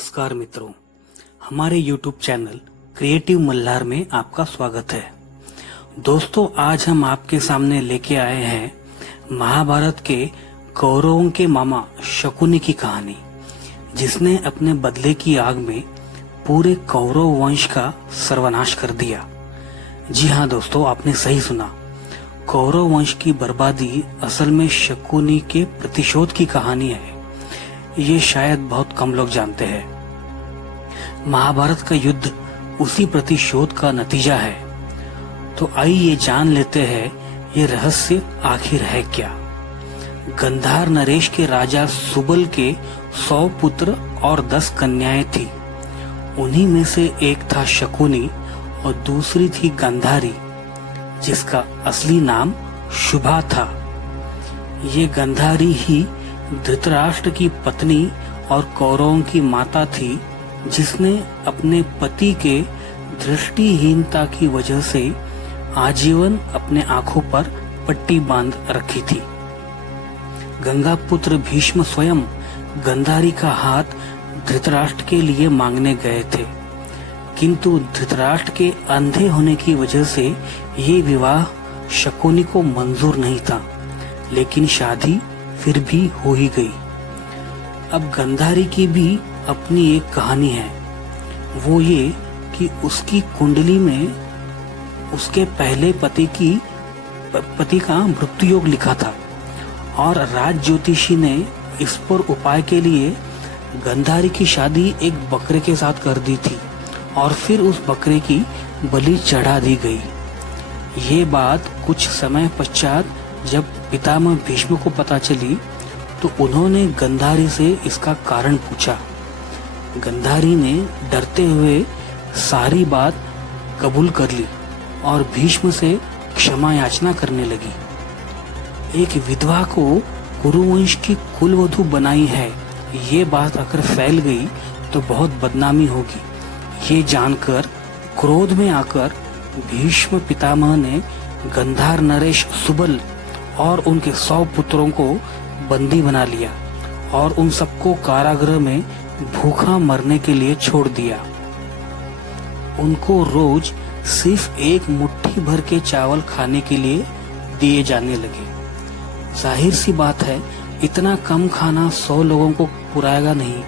नमस्कार मित्रों, हमारे YouTube चैनल क्रिएटिव मल्हार में आपका स्वागत है। दोस्तों, आज हम आपके सामने लेके आए हैं महाभारत के कौरवों के मामा शकुनी की कहानी, जिसने अपने बदले की आग में पूरे कौरव वंश का सर्वनाश कर दिया। जी हाँ दोस्तों, आपने सही सुना। कौरव वंश की बर्बादी असल में शकुनी के प्रतिशोध की कहानी है। ये शायद बहुत कम लोग जानते हैं। महाभारत का युद्ध उसी प्रतिशोध का नतीजा है। तो आइए जान लेते हैं ये रहस्य आखिर है क्या। गंधार नरेश के राजा सुबल के 100 पुत्र और 10 कन्याएं थी। उन्हीं में से एक था शकुनी और दूसरी थी गंधारी, जिसका असली नाम शुभा था। ये गंधारी ही धृतराष्ट्र की पत्नी और कौरवों की माता थी, जिसने अपने पति के दृष्टिहीनता की वजह से आजीवन अपने आंखों पर पट्टी बांध रखी थी। गंगा पुत्र भीष्म स्वयं गंधारी का हाथ धृतराष्ट्र के लिए मांगने गए थे, किंतु धृतराष्ट्र के अंधे होने की वजह से ये विवाह शकुनी को मंजूर नहीं था, लेकिन शादी फिर भी हो ही गई। अब गंधारी की भी अपनी एक कहानी है। वो ये कि उसकी कुंडली में उसके पहले पति का मृत्यु योग लिखा था और राज ज्योतिषी ने इस पर उपाय के लिए गंधारी की शादी एक बकरे के साथ कर दी थी और फिर उस बकरे की बलि चढ़ा दी गई। ये बात कुछ समय पश्चात जब पितामह भीष्म को पता चली तो उन्होंने गंधारी से इसका कारण पूछा। गंधारी ने डरते हुए सारी बात कबूल कर ली और भीष्म से क्षमा याचना करने लगी। एक विधवा को कुरुवंश की कुलवधू बनाई है, ये बात अगर फैल गई तो बहुत बदनामी होगी। ये जानकर क्रोध में आकर भीष्म पितामह ने गंधार नरेश सुबल और उनके 100 पुत्रों को बंदी बना लिया और उन सबको कारागृह में भूखा मरने के लिए छोड़ दिया। उनको रोज सिर्फ एक मुट्ठी भर के चावल खाने के लिए दिए जाने लगे। जाहिर सी बात है, इतना कम खाना 100 लोगों को पुराएगा नहीं।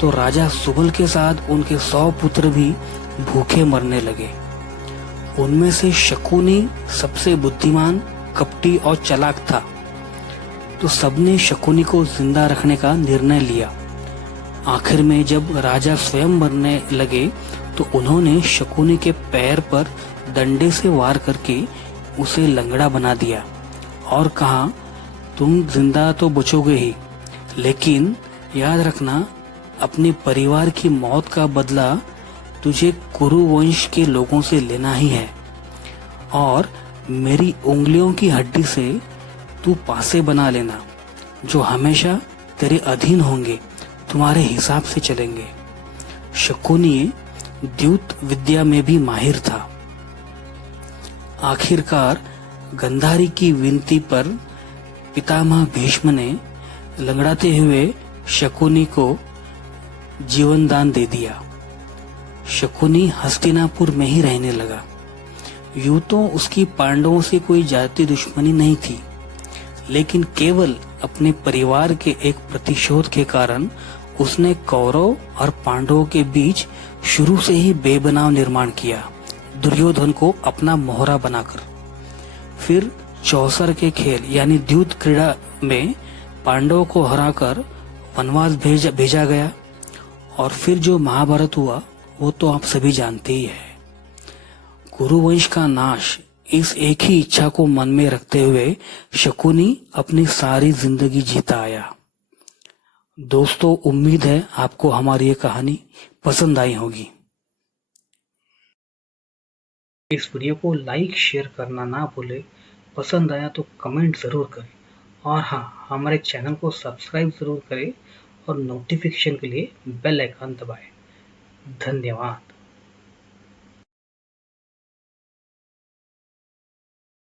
तो राजा सुबल के साथ उनके 100 पुत्र भी भूखे मरने लगे। उनमें से शकुनी सबसे बुद्धिमान, कपटी और चालाक था। तो सबने शकुनी को जिंदा रखने का निर्णय लिया। आखिर में जब राजा स्वयं मरने लगे तो उन्होंने शकुनी के पैर पर डंडे से वार करके उसे लंगड़ा बना दिया और कहा, तुम जिंदा तो बचोगे ही, लेकिन याद रखना अपने परिवार की मौत का बदला तुझे कुरुवंश के लोगों से लेना ही है और मेरी उंगलियों की हड्डी से तू पासे बना लेना, जो हमेशा तेरे अधीन होंगे, तुम्हारे हिसाब से चलेंगे। शकुनी द्यूत विद्या में भी माहिर था। आखिरकार गंधारी की विनती पर पितामह भीष्म ने लंगड़ाते हुए शकुनी को जीवन दान दे दिया। शकुनी हस्तिनापुर में ही रहने लगा। यूं तो उसकी पांडवों से कोई जाति दुश्मनी नहीं थी, लेकिन केवल अपने परिवार के एक प्रतिशोध के कारण उसने कौरव और पांडवों के बीच शुरू से ही बेबनाव निर्माण किया, दुर्योधन को अपना मोहरा बनाकर। फिर चौसर के खेल यानी द्यूत क्रीड़ा में पांडवों को हराकर वनवास भेजा गया और फिर जो महाभारत हुआ वो तो आप सभी जानते ही हैं। कुरुवंश का नाश, इस एक ही इच्छा को मन में रखते हुए शकुनी अपनी सारी जिंदगी जीता आया। दोस्तों, उम्मीद है आपको हमारी ये कहानी पसंद आई होगी। इस वीडियो को लाइक शेयर करना ना भूले। पसंद आया तो कमेंट जरूर करें और हाँ, हमारे चैनल को सब्सक्राइब जरूर करें और नोटिफिकेशन के लिए बेल आइकन दबाएं। धन्यवाद।